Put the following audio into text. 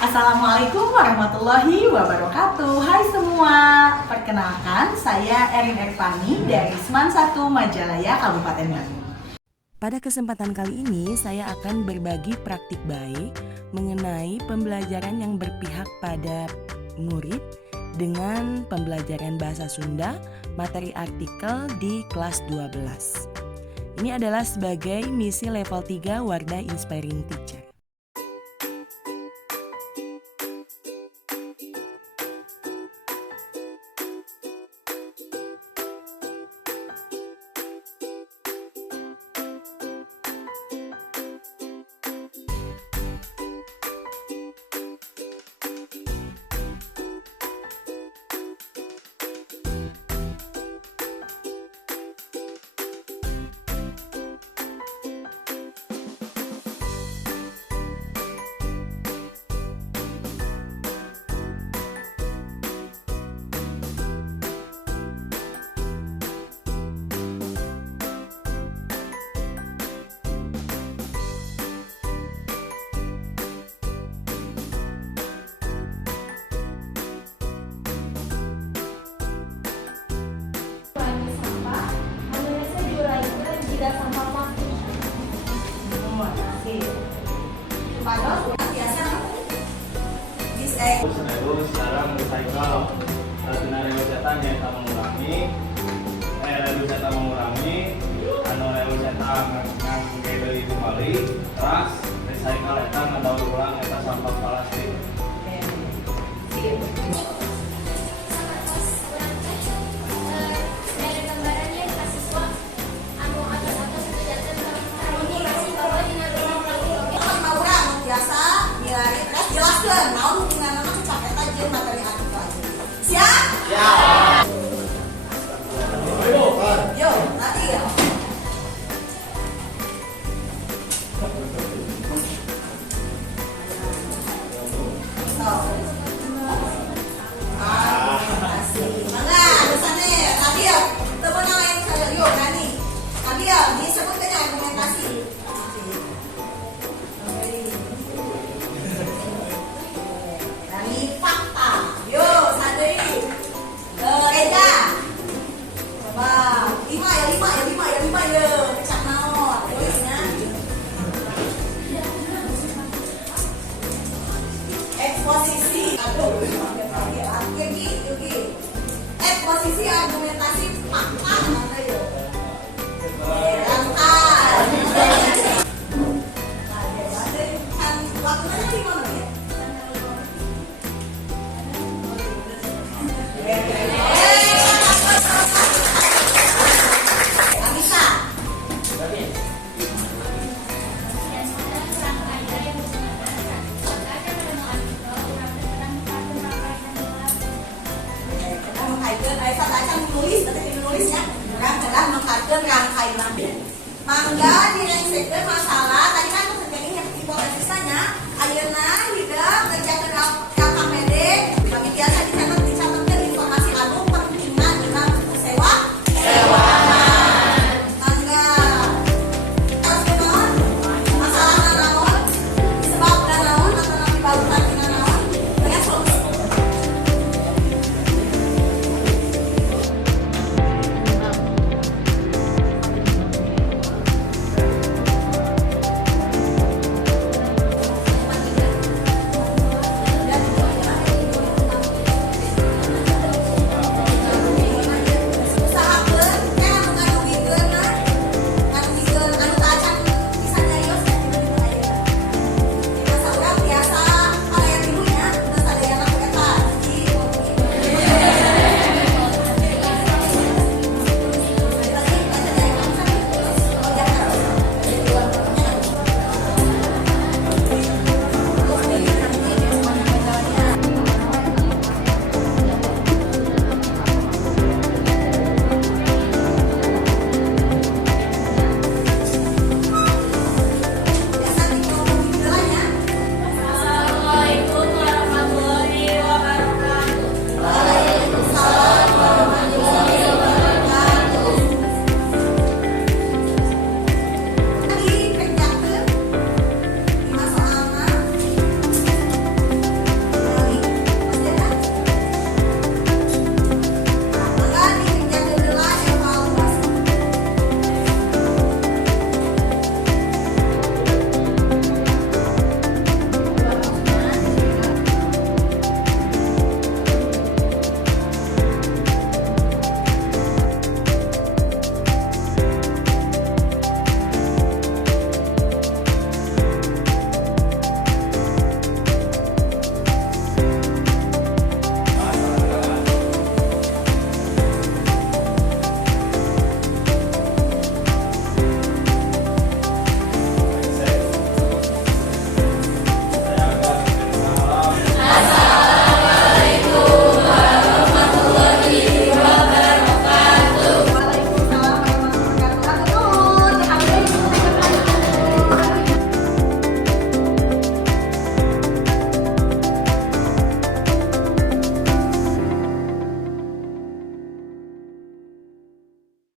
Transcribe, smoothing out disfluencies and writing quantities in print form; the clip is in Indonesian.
Assalamualaikum warahmatullahi wabarakatuh. Hai semua, perkenalkan saya Erin Ervani dari SMAN 1 Majalaya, Kabupaten Bandung. Pada kesempatan kali ini saya akan berbagi praktik baik mengenai pembelajaran yang berpihak pada murid dengan pembelajaran bahasa Sunda, materi artikel di kelas 12. Ini adalah sebagai misi level 3 Wardah Inspiring Teacher. Sekarang recycle, rewisata nyata mengurangi, rewisata ngangge itu kali, terus recycle eta ngadaur ulang eta sampah plastik. Jelaskan, mau hubungan anak kecapai aja materi artikel. Siap? Ya. Yo, nanti ya. Argumentasi. Mangga, dosennya. Tadi ya, teman lain saya. Yo, Nani. Tadi ya, disebutkan argumentasi. Lima ya, kecak naon, tulisnya. Eksposisi, eksposisi argumentasi fakta, mana ya? Kan waktunya di mana ya? Menulis ya, kadang mengkaitkan rangkaian. Mangga direngsekkeun masalah